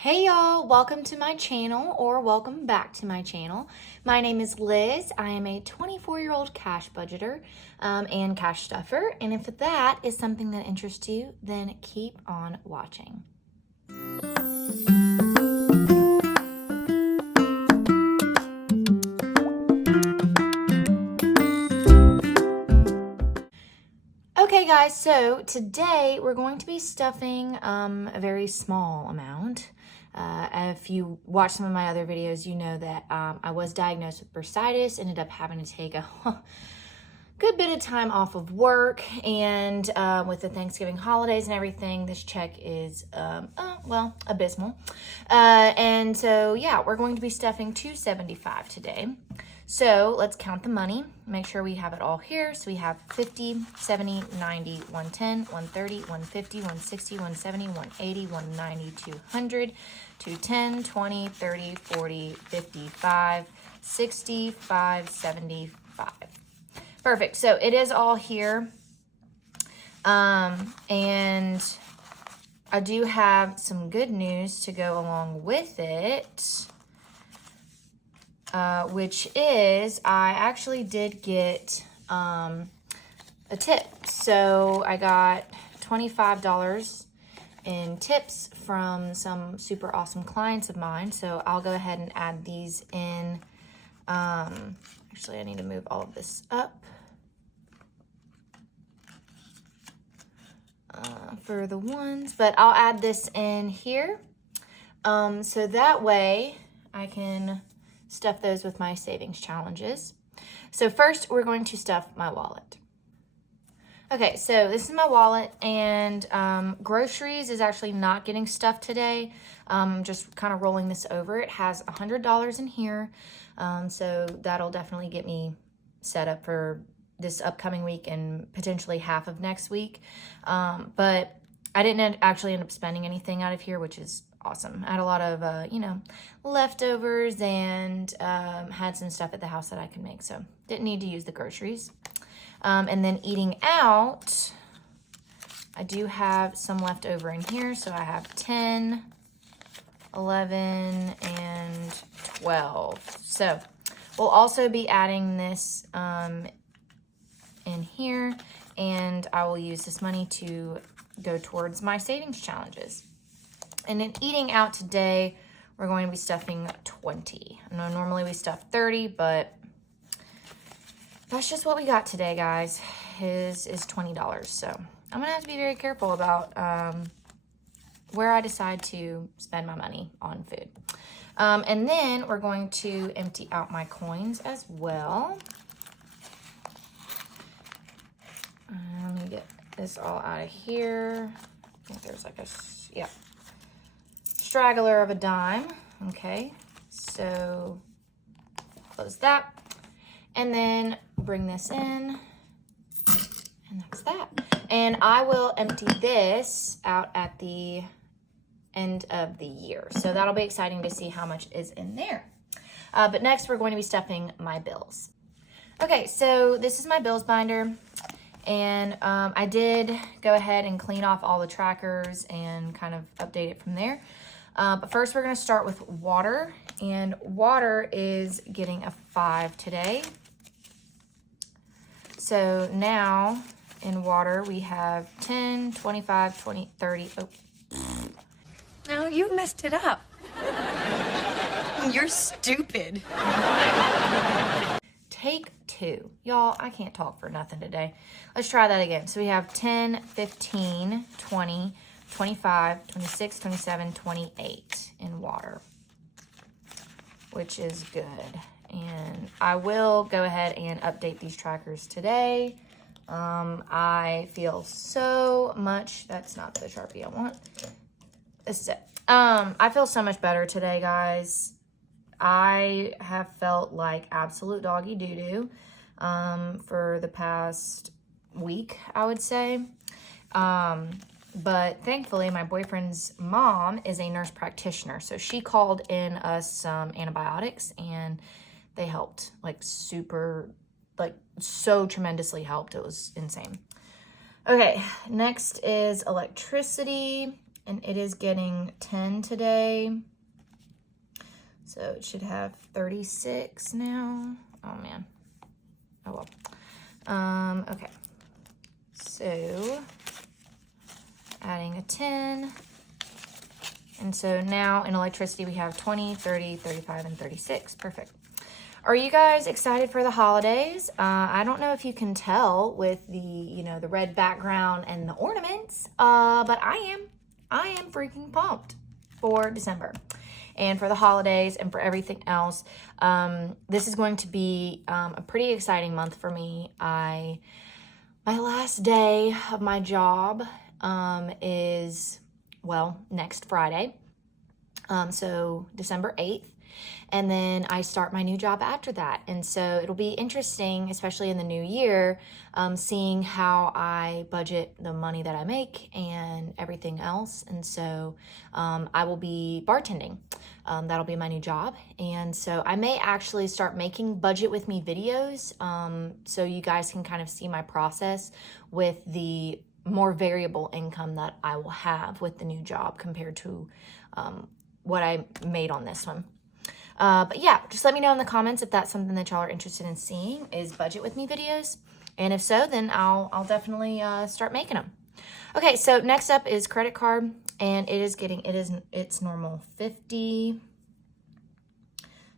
Hey y'all, welcome to my channel or welcome back to my channel. My name is Liz. I am a 24-year-old cash budgeter and cash stuffer. And if that is something that interests you, then keep on watching. Okay guys, so today we're going to be stuffing a very small amount. If you watch some of my other videos, you know that I was diagnosed with bursitis, ended up having to take a good bit of time off of work, and with the Thanksgiving holidays and everything, this check is, abysmal. And so, yeah, we're going to be stuffing $275 today. So let's count the money, make sure we have it all here. So we have 50, 70, 90, 110, 130, 150, 160, 170, 180, 190, 200, 210, 20, 30, 40, 55, 65, 75. Perfect. So it is all here. And I do have some good news to go along with it. Which is I actually did get a tip. So I got $25 in tips from some super awesome clients of mine. So I'll go ahead and add these in. Actually, I need to move all of this up for the ones, but I'll add this in here. So that way I can stuff those with my savings challenges. So first we're going to stuff my wallet. Okay, so this is my wallet, and groceries is actually not getting stuffed today. Just kind of rolling this over. It has $100 in here. So that'll definitely get me set up for this upcoming week and potentially half of next week. But I didn't actually end up spending anything out of here, which is awesome. I had a lot of, leftovers and had some stuff at the house that I could make, so didn't need to use the groceries. And then eating out, I do have some left over in here, so I have 10, 11, and 12. So we'll also be adding this in here, and I will use this money to go towards my savings challenges. And in eating out today, we're going to be stuffing 20. I know normally we stuff 30, but that's just what we got today, guys. His is $20. So I'm gonna have to be very careful about where I decide to spend my money on food. And then we're going to empty out my coins as well. Let me get this all out of here. I think there's like a, yeah, straggler of a dime. Okay, so close that, and then bring this in, and that's that. And I will empty this out at the end of the year, so that'll be exciting to see how much is in there. But next we're going to be stuffing my bills. Okay, so this is my bills binder, and I did go ahead and clean off all the trackers and kind of update it from there. But first we're going to start with water, and water is getting a 5 today. So now in water we have 10, 25, 20, 30. Oh. No, you messed it up. You're stupid. Take 2. Y'all, I can't talk for nothing today. Let's try that again. So we have 10, 15, 20, 25, 26, 27, 28 in water, which is good. And I will go ahead and update these trackers today. I feel so much, that's not the Sharpie I want. This is it. I feel so much better today, guys. I have felt like absolute doggy doo-doo for the past week, I would say. But thankfully, my boyfriend's mom is a nurse practitioner. So she called in us some antibiotics, and they helped, like super, like so tremendously helped. It was insane. Okay, next is electricity. and it is getting 10 today. So it should have 36 now. Oh man. Oh well. Okay. So adding a 10. And so now in electricity we have 20, 30, 35, and 36. Perfect. Are you guys excited for the holidays? I don't know if you can tell with the, the red background and the ornaments, but I am freaking pumped for December and for the holidays and for everything else. This is going to be a pretty exciting month for me. My last day of my job is, well, next Friday. So December 8th. And then I start my new job after that. And so it'll be interesting, especially in the new year, seeing how I budget the money that I make and everything else. And so I will be bartending. That'll be my new job. And so I may actually start making budget with me videos so you guys can kind of see my process with the more variable income that I will have with the new job compared to what I made on this one. But yeah, just let me know in the comments if that's something that y'all are interested in seeing, is budget with me videos. And if so, then I'll definitely start making them. Okay, so next up is credit card, and it's normal 50.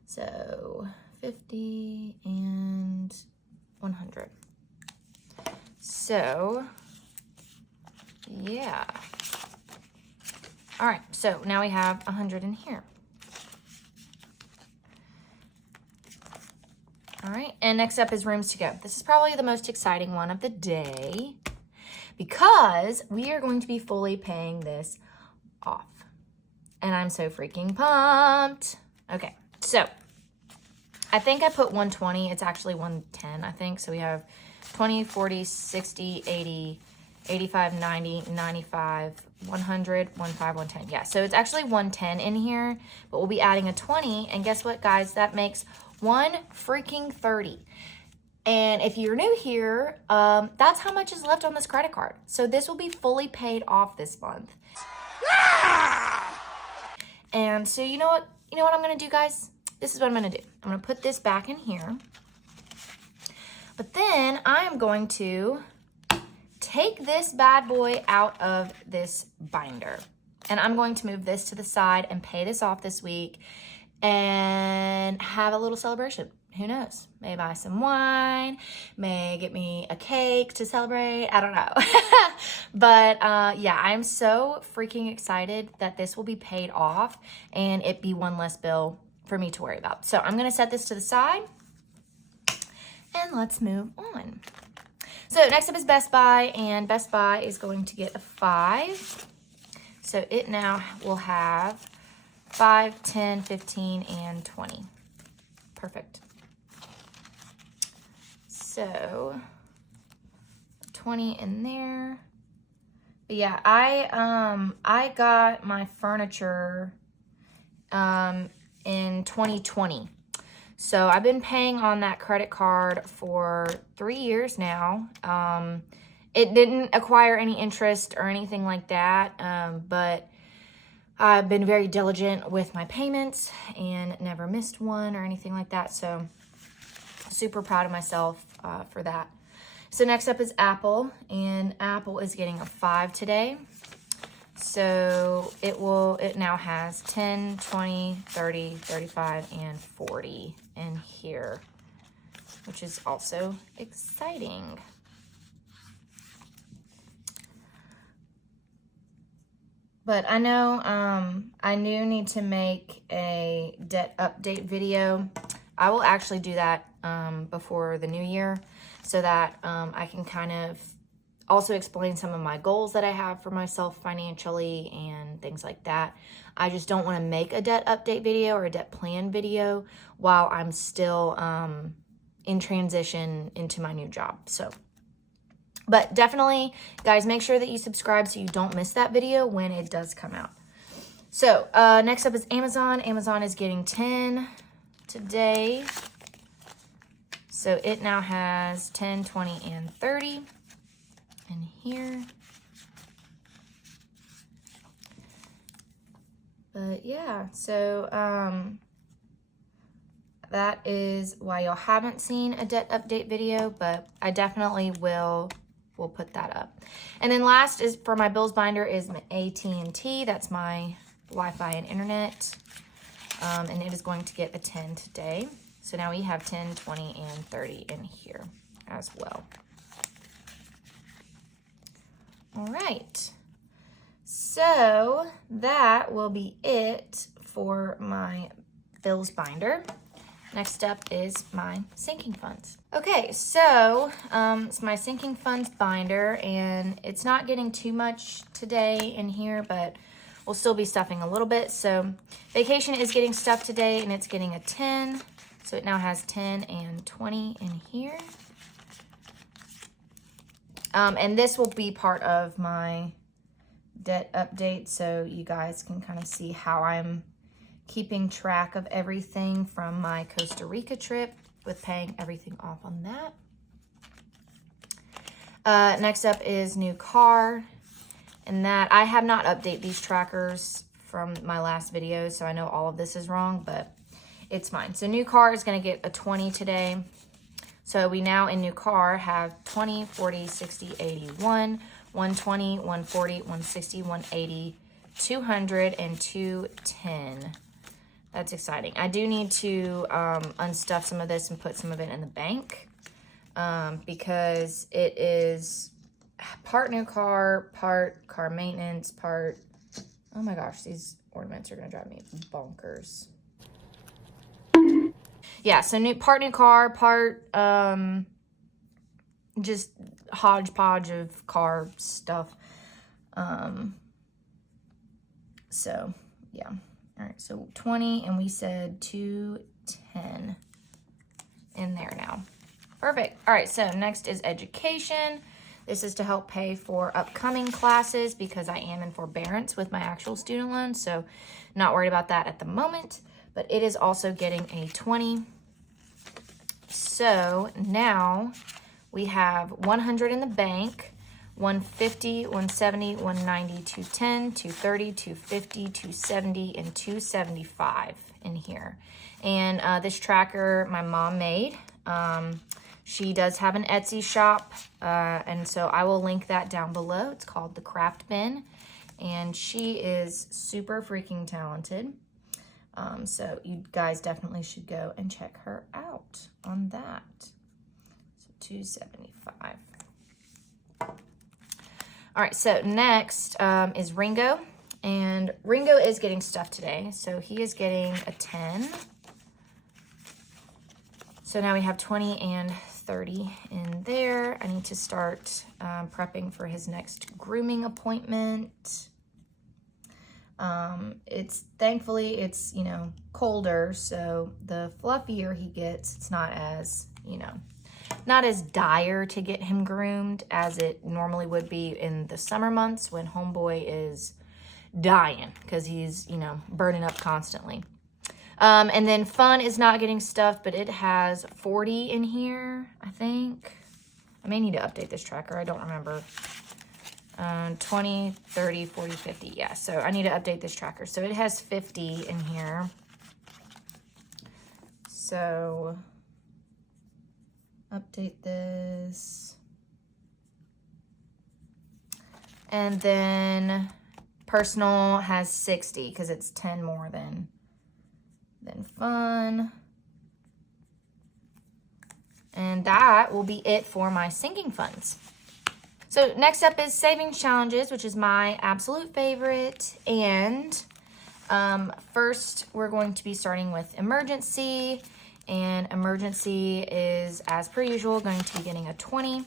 So 50 and 100. So yeah. All right, so now we have 100 in here. All right, and next up is rooms to go. This is probably the most exciting one of the day because we are going to be fully paying this off. And I'm so freaking pumped. Okay, so I think I put 120. It's actually 110, I think. So we have 20, 40, 60, 80, 85, 90, 95, 100, 15, 110. Yeah, so it's actually 110 in here, but we'll be adding a 20. And guess what, guys? That makes 130. And if you're new here, that's how much is left on this credit card. So this will be fully paid off this month. And so you know what I'm gonna do, guys? This is what I'm gonna do. I'm gonna put this back in here. But then I am going to take this bad boy out of this binder. And I'm going to move this to the side and pay this off this week and have a little celebration. Who knows? May buy some wine, may get me a cake to celebrate. I don't know. But yeah, I'm so freaking excited that this will be paid off and it be one less bill for me to worry about. So I'm gonna set this to the side and let's move on. So next up is Best Buy, and Best Buy is going to get a 5. So it now will have 5, 10, 15, and 20. Perfect. So 20 in there. But yeah, I got my furniture in 2020. So I've been paying on that credit card for 3 years now. It didn't acquire any interest or anything like that, but I've been very diligent with my payments and never missed one or anything like that. So super proud of myself for that. So next up is Apple, and Apple is getting a 5 today. So it now has 10, 20, 30, 35, and 40 in here, which is also exciting. But I know I do need to make a debt update video. I will actually do that before the new year so that I can kind of also explain some of my goals that I have for myself financially and things like that. I just don't want to make a debt update video or a debt plan video while I'm still in transition into my new job. So, but definitely, guys, make sure that you subscribe so you don't miss that video when it does come out. So next up is Amazon. Amazon is getting 10 today. So it now has 10, 20, and 30 in here. But yeah, so that is why y'all haven't seen a debt update video, but I definitely will put that up. And then last is for my bills binder is my AT&T. That's my Wi-Fi and internet. And it is going to get a 10 today. So now we have 10, 20, and 30 in here as well. All right. So that will be it for my bills binder. Next up is my sinking funds. Okay, so it's my sinking funds binder, and it's not getting too much today in here, but we'll still be stuffing a little bit. So vacation is getting stuffed today, and it's getting a 10. So it now has 10 and 20 in here. And this will be part of my debt update, so you guys can kind of see how I'm keeping track of everything from my Costa Rica trip with paying everything off on that. Next up is new car, and that I have not updated these trackers from my last video, so I know all of this is wrong, but it's fine. So new car is going to get a 20 today. So we now in new car have 20, 40, 60, 81, 120, 140, 160, 180, 200, and 210. That's exciting. I do need to unstuff some of this and put some of it in the bank because it is part new car, part car maintenance, part... Oh my gosh, these ornaments are going to drive me bonkers. Yeah, so part new car, part just hodgepodge of car stuff. So, yeah. All right, so 20, and we said 210 in there now. Perfect. All right, so next is education. This is to help pay for upcoming classes because I am in forbearance with my actual student loan, so not worried about that at the moment. But it is also getting a 20. So now we have 100 in the bank, 150, 170, 190, 210, 230, 250, 270, and 275 in here. And this tracker my mom made. She does have an Etsy shop, and so I will link that down below. It's called The Craft Bin, and she is super freaking talented. So you guys definitely should go and check her out on that. So 275. All right, so next is Ringo, and Ringo is getting stuff today. So he is getting a 10. So now we have 20 and 30 in there. I need to start prepping for his next grooming appointment. Thankfully it's, you know, colder, so the fluffier he gets, it's not as, you know, not as dire to get him groomed as it normally would be in the summer months when homeboy is dying because he's, you know, burning up constantly. And then fun is not getting stuffed, but it has 40 in here, I think. I may need to update this tracker. I don't remember. 20, 30, 40, 50. Yeah, so I need to update this tracker. So it has 50 in here. So update this. And then personal has 60 because it's 10 more than fun. And that will be it for my sinking funds. So next up is savings challenges, which is my absolute favorite. And first, we're going to be starting with emergency. And emergency is, as per usual, going to be getting a 20.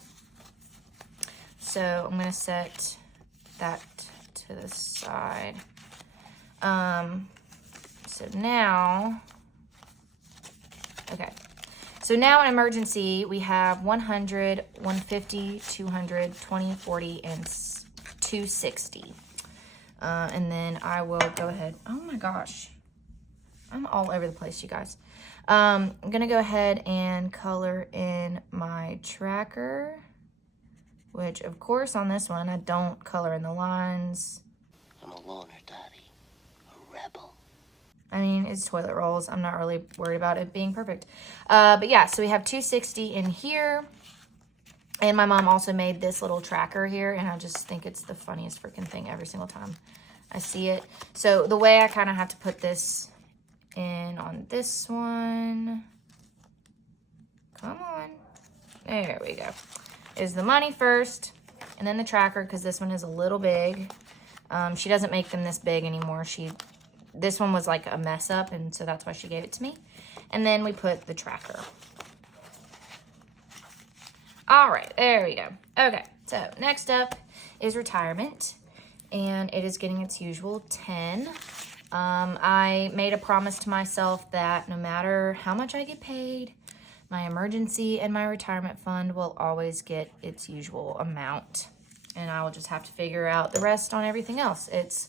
So I'm going to set that to the side. So now, okay. So now in emergency, we have 100, 150, 200, 20, 40, and 260. And then I will go ahead. Oh my gosh. I'm all over the place, you guys. I'm going to go ahead and color in my tracker, which of course on this one, I don't color in the lines. I'm a loner, Daddy. A rebel. It's toilet rolls. I'm not really worried about it being perfect. But yeah, so we have $2.60 in here. And my mom also made this little tracker here, and I just think it's the funniest freaking thing every single time I see it. So the way I kind of have to put this in on this one, come on, there we go, is the money first, and then the tracker, because this one is a little big. She doesn't make them this big anymore. This one was like a mess up, and so that's why she gave it to me. And then we put the tracker. All right, there we go. Okay, so next up is retirement, and it is getting its usual 10. I made a promise to myself that no matter how much I get paid, my emergency and my retirement fund will always get its usual amount. And I will just have to figure out the rest on everything else. It's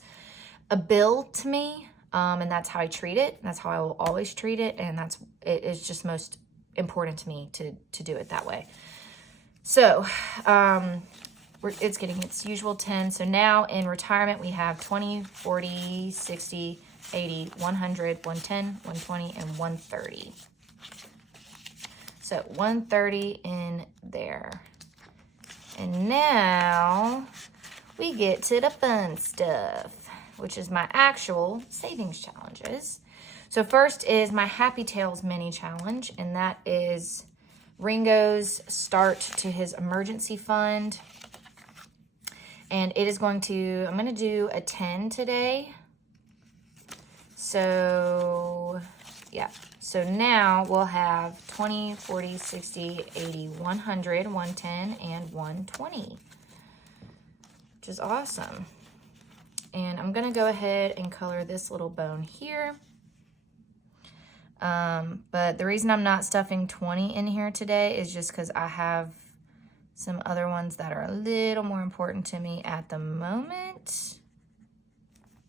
a bill to me, and that's how I treat it. That's how I will always treat it, and it is just most important to me to do it that way. So it's getting its usual 10. So now in retirement, we have 20, 40, 60, 80, 100, 110, 120, and 130. So 130 in there. And now we get to the fun stuff, which is my actual savings challenges. So first is my Happy Tales mini challenge, and that is Ringo's start to his emergency fund. And it is I'm going to do a 10 today. So, yeah. So now we'll have 20, 40, 60, 80, 100, 110, and 120, which is awesome. And I'm going to go ahead and color this little bone here. But the reason I'm not stuffing 20 in here today is just because I have some other ones that are a little more important to me at the moment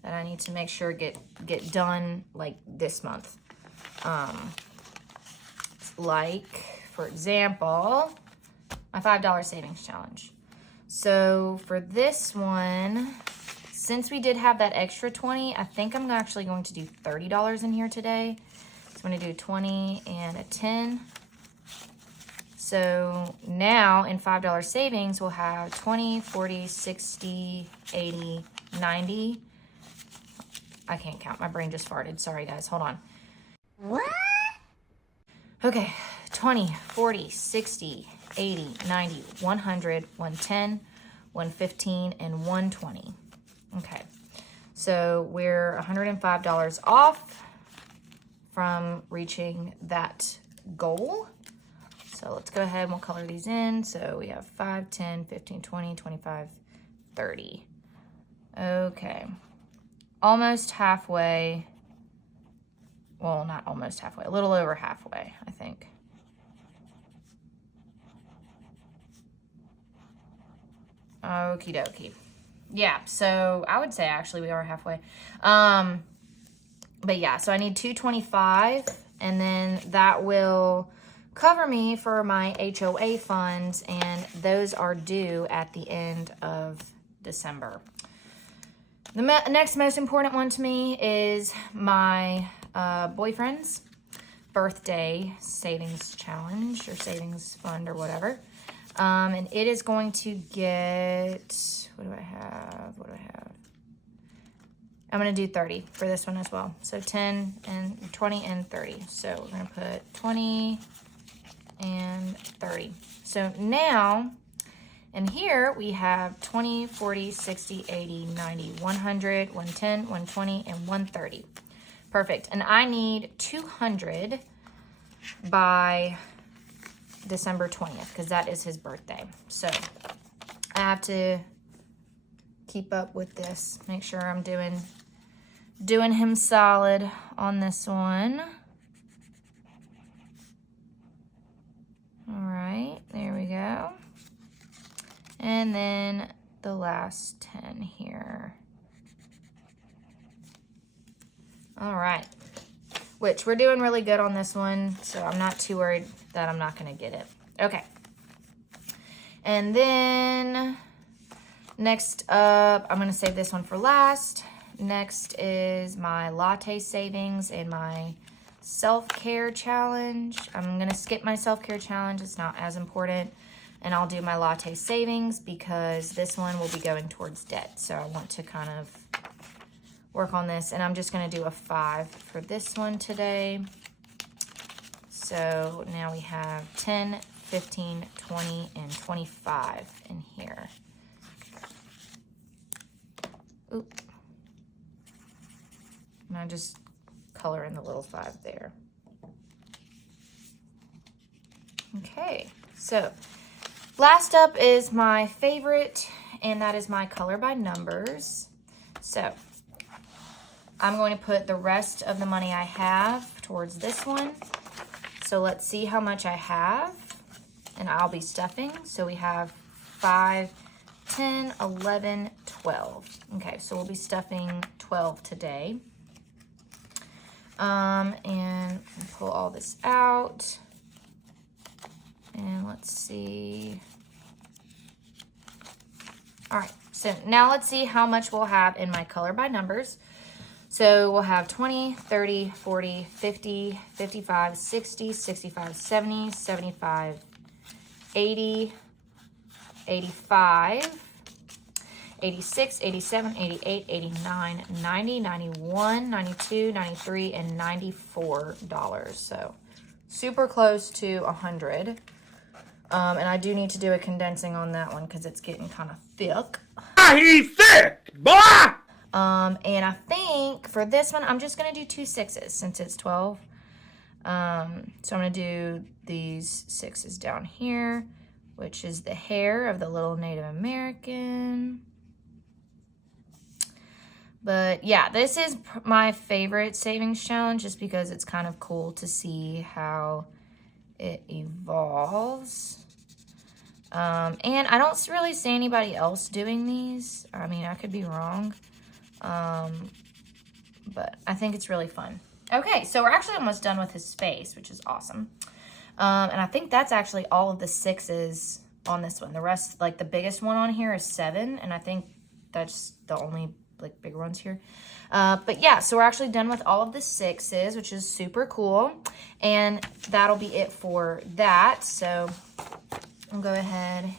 that I need to make sure get done like this month. Like, for example, my $5 savings challenge. So for this one, since we did have that extra 20, I think I'm actually going to do $30 in here today. So I'm going to do 20 and a 10. So now in $5 savings, we'll have 20, 40, 60, 80, 90. I can't count. My brain just farted. Sorry, guys. Hold on. What? Okay. 20, 40, 60, 80, 90, 100, 110, 115, and 120. Okay. So we're $105 off from reaching that goal. So let's go ahead and we'll color these in. So we have 5, 10, 15, 20, 25, 30. Okay. Almost halfway. Well, not almost halfway. A little over halfway, I think. Okie dokie. Yeah, so I would say actually we are halfway. But yeah, so I need 225, and then that will cover me for my HOA funds, and those are due at the end of December. The next most important one to me is my boyfriend's birthday savings challenge or savings fund or whatever. And it is going to get, what do I have? I'm going to do 30 for this one as well. So 10 and 20 and 30. So we're going to put 20 and 30. So now in here we have 20, 40, 60, 80, 90, 100, 110, 120, and 130. Perfect. And I need 200 by December 20th because that is his birthday. So I have to keep up with this. Make sure I'm doing him solid on this one. All right, there we go. And then the last 10 here. All right, which we're doing really good on this one, so I'm not too worried that I'm not going to get it. Okay. And then next up, I'm going to save this one for last. next is my latte savings and my self-care challenge. I'm gonna skip my self-care challenge, it's not as important. And I'll do my latte savings because this one will be going towards debt. So I want to kind of work on this. And I'm just gonna do a 5 for this one today. So now we have 10, 15, 20, and 25 in here. Oop. And I just color in the little 5 there. Okay, so last up is my favorite, and that is my color by numbers. So I'm going to put the rest of the money I have towards this one. So let's see how much I have, and I'll be stuffing. So we have 5, 10, 11, 12. Okay, so we'll be stuffing 12 today. And pull all this out. And let's see. All right, so now let's see how much we'll have in my color by numbers. So we'll have 20, 30, 40, 50, 55, 60, 65, 70, 75, 80, 85, 86, 87, 88, 89, 90, 91, 92, 93, and $94. So super close to 100. And I do need to do a condensing on that one because it's getting kind of thick. He's thick, boy! And I think for this one, I'm just going to do 2 6s since it's 12. So I'm going to do these 6s down here, which is the hair of the little Native American. But yeah, this is my favorite savings challenge just because it's kind of cool to see how it evolves. And I don't really see anybody else doing these. I mean, I could be wrong. But I think it's really fun. Okay, so we're actually almost done with his face, which is awesome. And I think that's actually all of the 6s on this one. The rest, like the biggest one on here is 7, and I think that's the only like bigger ones here. But yeah, so we're actually done with all of the 6s, which is super cool. And that'll be it for that. So I'll go ahead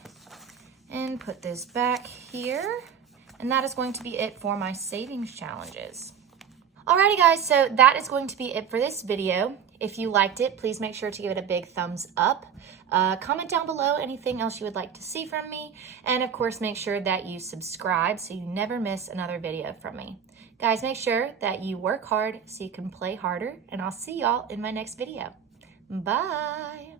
and put this back here. And that is going to be it for my savings challenges. Alrighty guys, so that is going to be it for this video. If you liked it, please make sure to give it a big thumbs up. Comment down below anything else you would like to see from me. And of course, make sure that you subscribe so you never miss another video from me. Guys, make sure that you work hard so you can play harder. And I'll see y'all in my next video. Bye.